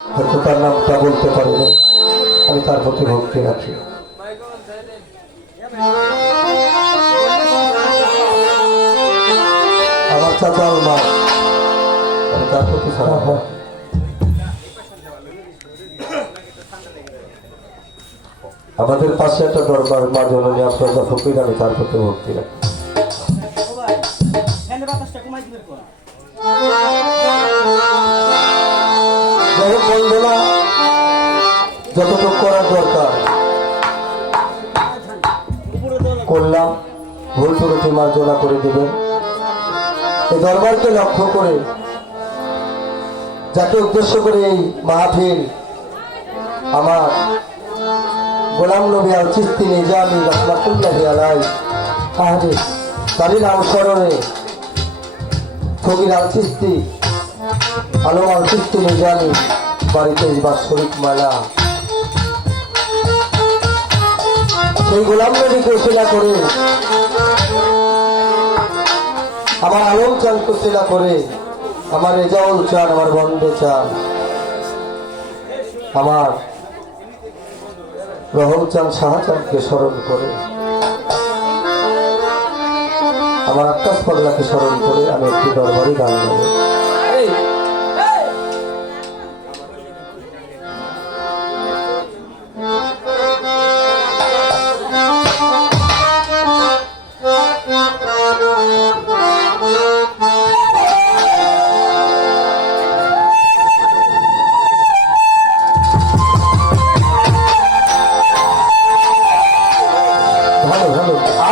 হয়তো তার নামটা বলতে পারি না, আমি তার প্রতি ভক্তি রাখি। আমার চাচার মা, আমি তার প্রতি সারা আমাদের পাশে একটা দরবার মা জননী আপনার ফকির, আমি তার প্রতি ভক্তি রাখি। বন্ধুরা, যতটুকু করার দরকার করলাম, ভুল ত্রুটি মার্জনা করে দিবেন। এই দরবারকে লক্ষ্য করে, যাকে উদ্দেশ্য করে এই মাহফিল, আমার গোলাম নবী আল চিশতি নিজামী রাহমাতুল্লাহি আলাইহি আহলে তারই নাম স্মরণে ফকির আল চিশতি আলম আল চিশতি নিজামী বাড়িতে বাৎসরিক মালা, সেই গোলাম নবীকে উসিলা করে, আমার আলম চাঁদকে উসিলা করে, আমার রেজাউল চাঁদ, আমার বন্দে চাঁদ, আমার রহম চাঁদ শাহচাঁদকে স্মরণ করে, আমার আকাশ পাগলাকে স্মরণ করে আমি একটি দরবারে গান গাবো।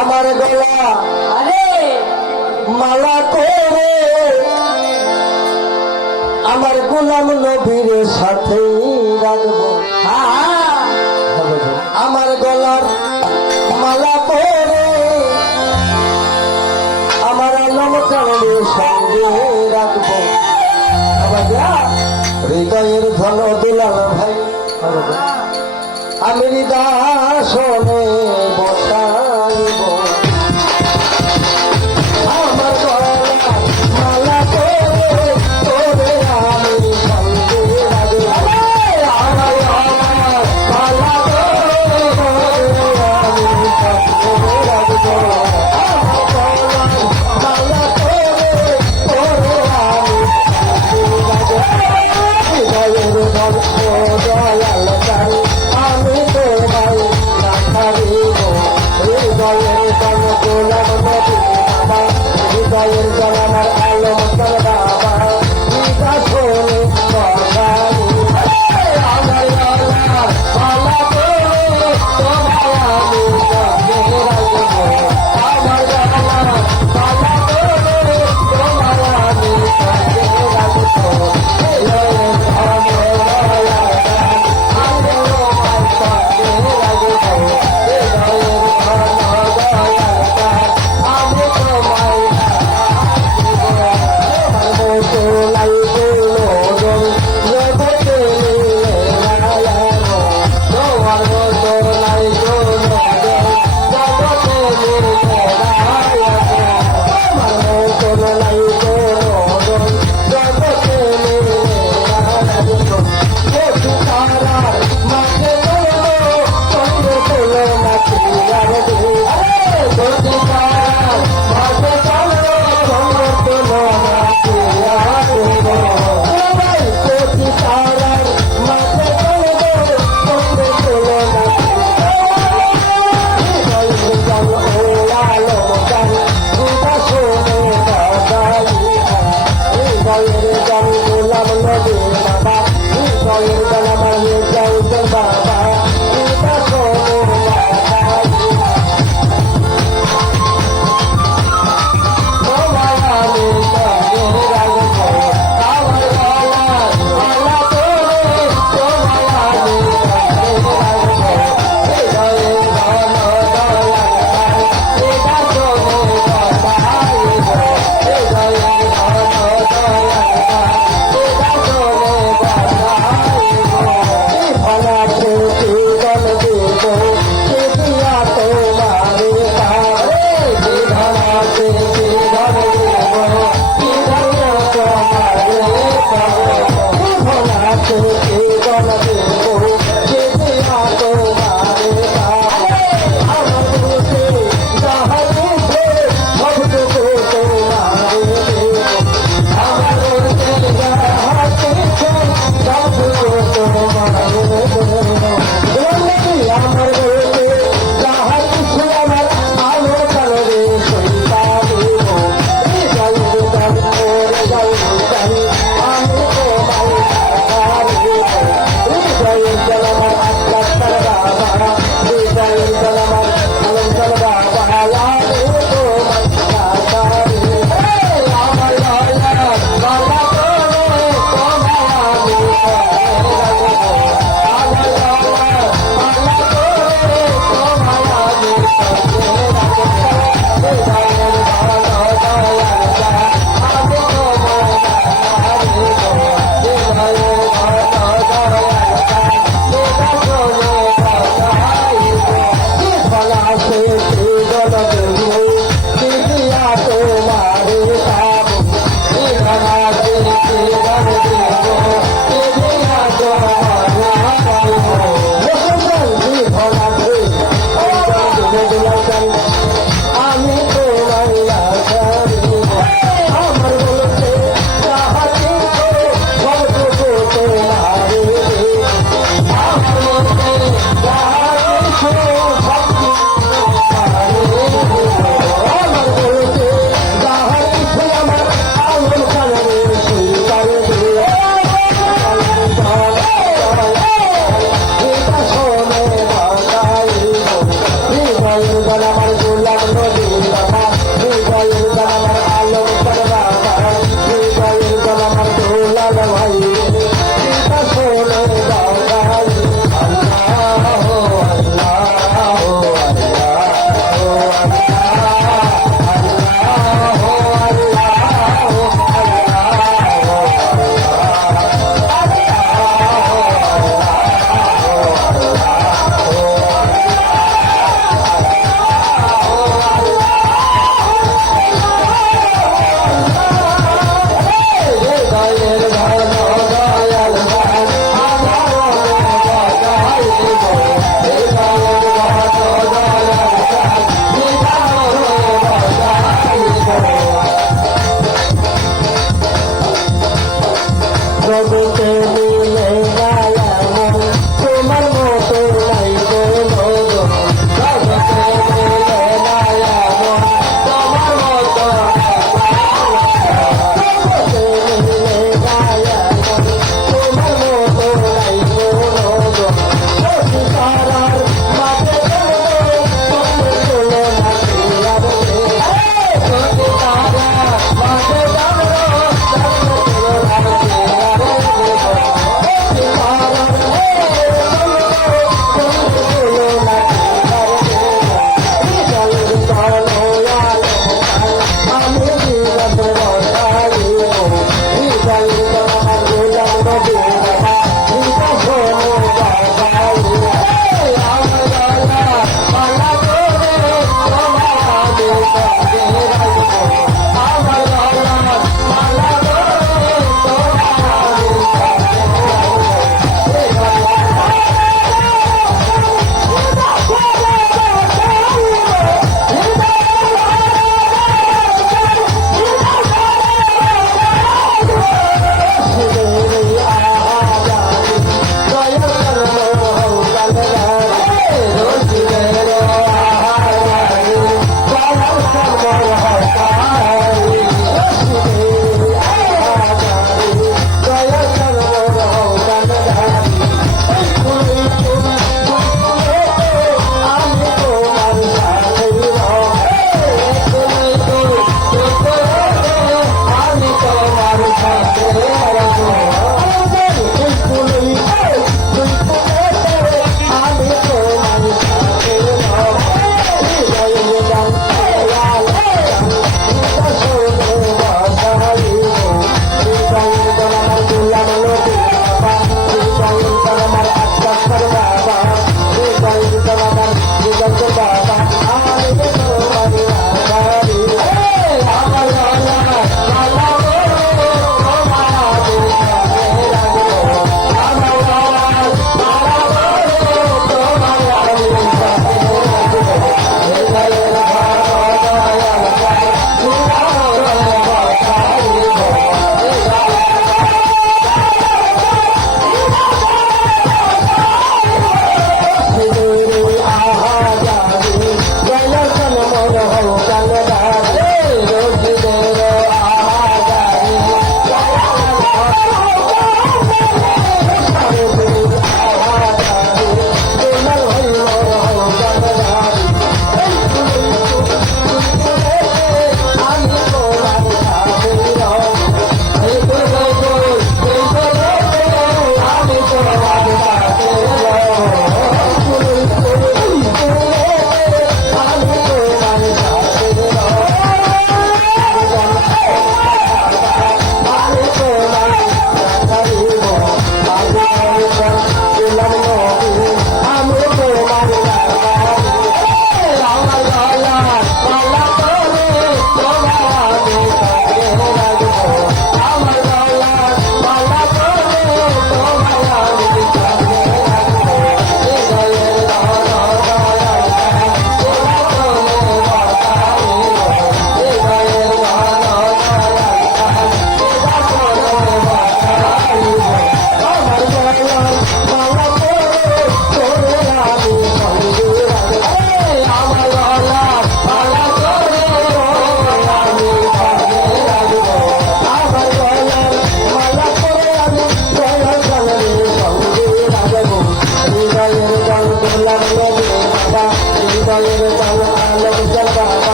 আমার গলা মালা করে আমার গোলাম নবীর সাথে রাখবো, আমার গলার মালা করে আমার আলম চাঁদের সঙ্গে রাখবো, হৃদয়ের ধন দুলাল ভাই আমি হৃদাসনে বসাইব, আমার গলা মালা করে তোরে আমি সঙ্গে রাখবো, আমার মালা করে আমি সঙ্গে রাখবো, মালা করে তোরে আমি সঙ্গে রাখবো, হৃদয়ের ধন দয়াল চাই আমি তো ভাই রাখারি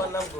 আব্বার নাম কো